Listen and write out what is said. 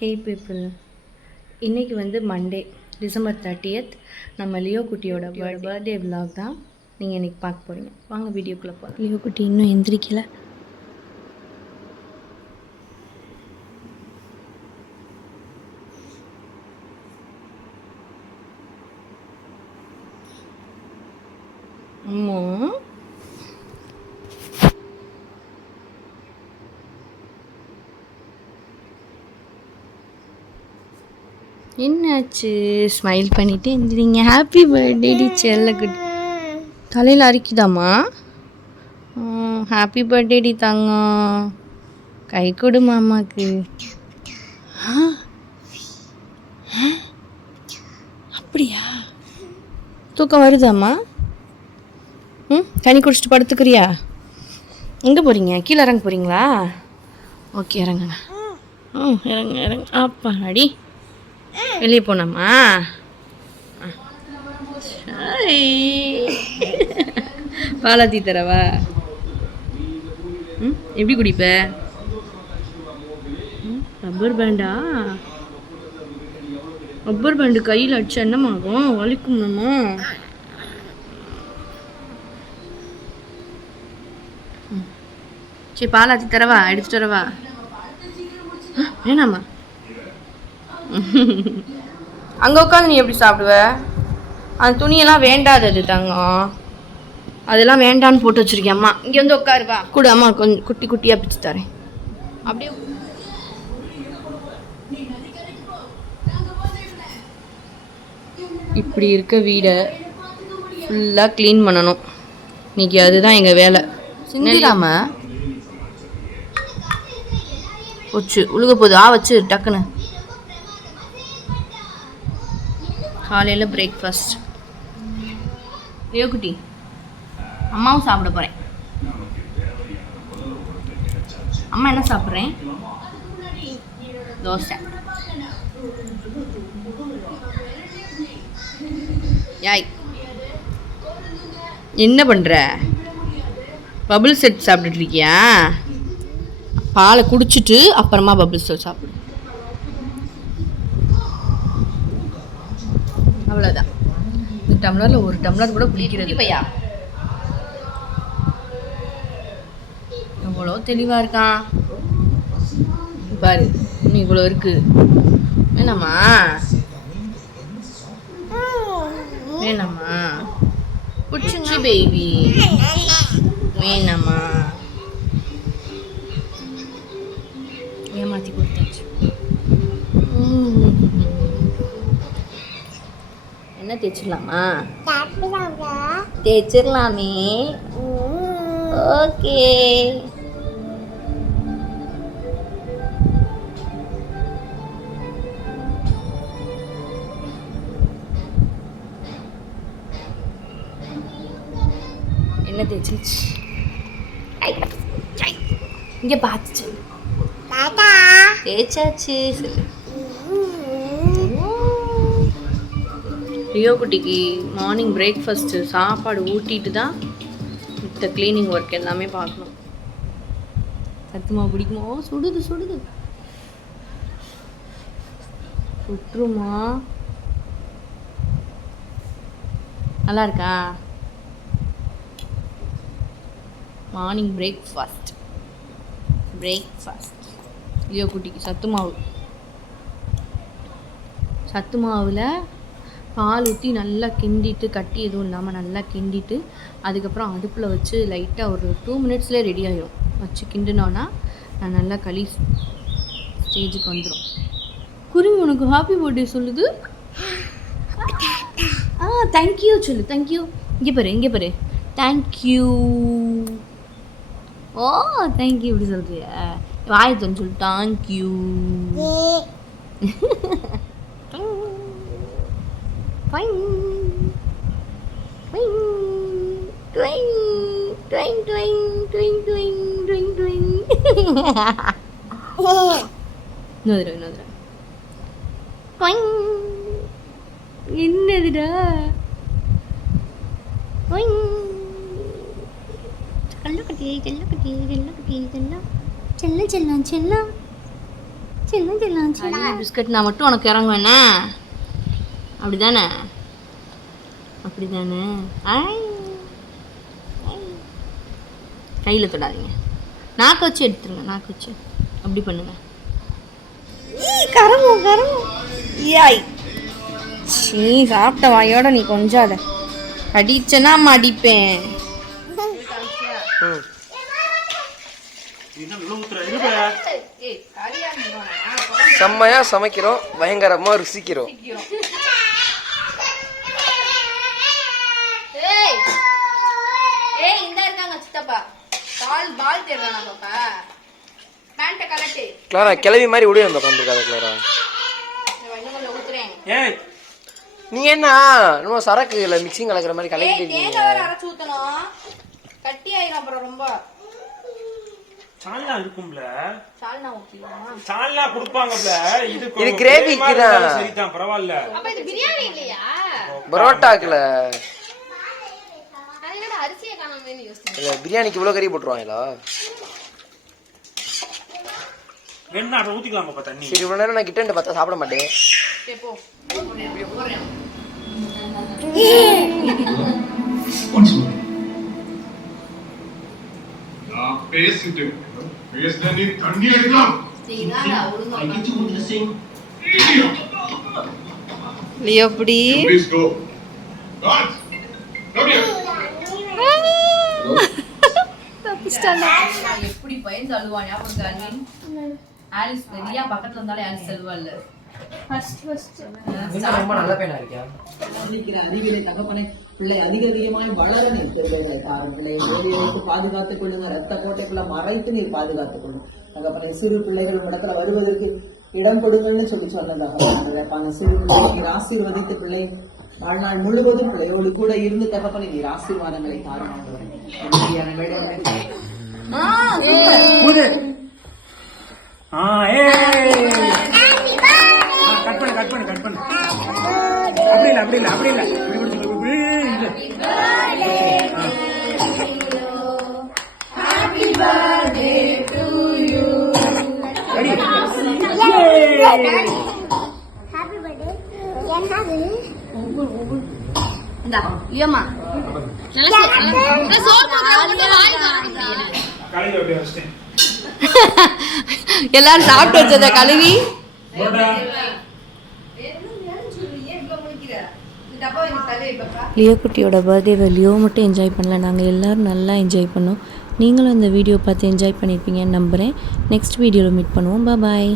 ஹே people, இன்றைக்கி வந்து Monday December 30th நம்ம லியோ குட்டியோட பர்த்டே விலாக் தான் நீங்கள் இன்றைக்கி பார்க்க போகிறீங்க. வாங்க வீடியோக்குள்ளே போகலாம். லியோ குட்டி இன்னும் எந்திரிக்கல. அம்மா என்னாச்சு? ஸ்மைல் பண்ணிவிட்டு எந்திரிங்க. ஹாப்பி பர்த்டே டி செல்ல குட்டி. தலையில் அரிக்குதாம்மா? ஹாப்பி பர்த்டே டி தங்கம். கை கொடு மாமாக்கு. அப்படியா? தூக்கம் வருதாம்மா? தண்ணி குடிச்சிட்டு படுத்துக்கிறியா? எங்கே போகிறீங்க? கீழே இறங்க போகிறீங்களா? ஓகே, இறங்குங்க. இறங்க அப்பா அடி. வெளியே போனாமா? பாலாத்தி தரவா? எப்படி குடிப்ப? ரப்பர் பேண்டா? ரப்பர் பேண்டு கையில் அடிச்சா என்னமாகும்? வலிக்கும் நம்ம. சரி, பாலாத்தி தரவா? எடுத்துட்டு வரவா? வேணாமா? அங்கே உட்காந்து நீ எப்படி சாப்பிடுவ? அந்த துணியெல்லாம் வேண்டாதது தங்கம். அதெல்லாம் வேண்டான்னு போட்டு வச்சிருக்கேன். அம்மா இங்கே வந்து உட்காருவா கூட. அம்மா கொஞ்சம் குட்டி குட்டியாக பிச்சு தரேன். அப்படியே இப்படி இருக்க வீடை ஃபுல்லாக க்ளீன் பண்ணணும் இன்னைக்கு. அதுதான் எங்கள் வேலை. சிந்திடாம வச்சு உழுக போகுது. வச்சு டக்குன்னு. காலையில் பிரேக்ஃபாஸ்ட் லியோ குட்டி. அம்மாவும் சாப்பிட போகிறேன். அம்மா என்ன சாப்பிட்றேன்? தோசை. யாய், என்ன பண்ணுற? பபுள் செட் சாப்பிட்டுட்டு இருக்கியா? பாலை குடிச்சிட்டு அப்புறமா பபுள் செட் சாப்பிடு. அவ்வளோதான். இந்த டம்ளரில் ஒரு டம்ளர் கூட குடிக்கிறது பையா. எவ்வளோ தெளிவாக இருக்கான் பாரு. இன்னும் இவ்வளோ இருக்கு. வேணாமா? வேணாமா? பிடிச்சிருச்சு பேபி. வேணாமா? ஏமாற்றி கொடுத்தாச்சு. என்ன தேய்ச்சிடலாமா? தேய்ச்சிடலாமே. ஓகே. என்ன தேய்ச்சிச்சு? இங்கே பார்த்துச்சு. தேய்ச்சாச்சு. சரி, லியோ குட்டிக்கு மார்னிங் பிரேக்ஃபாஸ்ட்டு சாப்பாடு ஊட்டிட்டு தான் மித்த க்ளீனிங் ஒர்க் எல்லாமே பார்க்கணும். சத்துமா பிடிக்குமோ? சுடுது சுடுது. சுட்டுருமா? நல்லா இருக்கா? மார்னிங் பிரேக்ஃபாஸ்ட் லியோ குட்டிக்கு சத்து மாவில் பால் ஊற்றி நல்லா கிண்டிட்டு, கட்டி எதுவும் இல்லாமல் நல்லா கிண்டிட்டு, அதுக்கப்புறம் அடுப்பில் வச்சு லைட்டாக ஒரு 2 minutesலேயே ரெடி ஆகிடும். வச்சு கிண்டினோன்னா நான் நல்லா களி ஸ்டேஜுக்கு வந்துடும். குருவி உனக்கு ஹாப்பி பர்த்டே சொல்லுது. தேங்க்யூ சொல்லு. தேங்க்யூ. இங்கே பாரு. தேங்க்யூ. தேங்க்யூ இப்படி சொல்கிறியா? வாயத்தோன்னு சொல்லு. தேங்க்யூ. என்னதுடா? செல்லம். பிஸ்கட் நான் மட்டும் உனக்கு இறங்குவேண்ணா அப்படிதானே அப்படிதானே கையில் தொடாதீங்க நாக்கு வச்சு எடுத்துருங்க நாக்கு வச்சு அப்படி பண்ணுங்க ஏய் சீ சாப்பிட்ட வாயோட நீ கொஞ்சம் அதை அடிச்சனா அடிப்பேன் செம்மையா சமைக்கிறோம் பயங்கரமா ருசிக்கிறோம் கிளாரா கிளவி மாதிரி உடைய வந்து உட்காந்துருக்காத கிளாரா நீ என்ன இன்னும் சரக்கு இல்ல மிக்சிங் கலக்கிற மாதிரி கலக்கிட்டு ரொம்ப சால்னா இருக்கும்ல சால்னா ஊத்திடுவோமா சால்னா கொடுப்பாங்கல இது கிரேவிக்கு தான் சரிதான் பரவாயில்ல அப்ப இது பிரியாணி இல்லையா பரோட்டாக்குல அதோட அரிசியை காணாமேன்னு யோசிச்சேன் இல்ல பிரியாணிக்கு இவ்வளவு கறி போட்டுருவாங்களா என்ன அத ஊத்திக்கலாமா தண்ணி சரி இவ்வளவு நேரம் நான் கிட்ட பார்த்தா சாப்பிட மாட்டேன் சரி போ போறேன் பேசிட்டு பேசுன நீ தண்ணி எடுக்கலாம் எப்படி எப்படி பயந்து அழுவா ஞாபகம் ஆலிஸ் ரியா பக்கத்துல இருந்தாலே ஆலிஸ் செல்வா இல்ல ரொம்ப நல்ல பையனா இருக்கியா அறிவியலை தகப்பனை பிள்ளை அதிகமாய் வளர நீர் பிள்ளையை பாதுகாத்துக் கொள்ளுங்க ரத்த கோட்டைக்குள்ள மறைத்து நீர் பாதுகாத்துக் கொள்ளுங்க தகப்பனை சிறு பிள்ளைகள் இடத்துல வருவதற்கு இடம் கொடுங்கன்னு சொல்லி சொன்னதாக சிறு பிள்ளையை நீர் ஆசீர்வதித்து பிள்ளை வாழ்நாள் முழுவதும் பிள்ளையோடு கூட இருந்து தகப்பனை நீர் ஆசீர்வாதங்களை தாருமாங்க கட் பண்ணு அப்படி இல்ல எல்லாரும் சாப்பிட்டு வச்சத கழுவி லியோ குட்டியோட பர்த்டேவை லியோ மட்டும் என்ஜாய் பண்ணல நாங்கள் எல்லோரும் நல்லா என்ஜாய் பண்ணோம் நீங்களும் இந்த வீடியோ பார்த்து என்ஜாய் பண்ணியிருப்பீங்கன்னு நம்புகிறேன் நெக்ஸ்ட் வீடியோவில் மீட் பண்ணுவோம் பாய்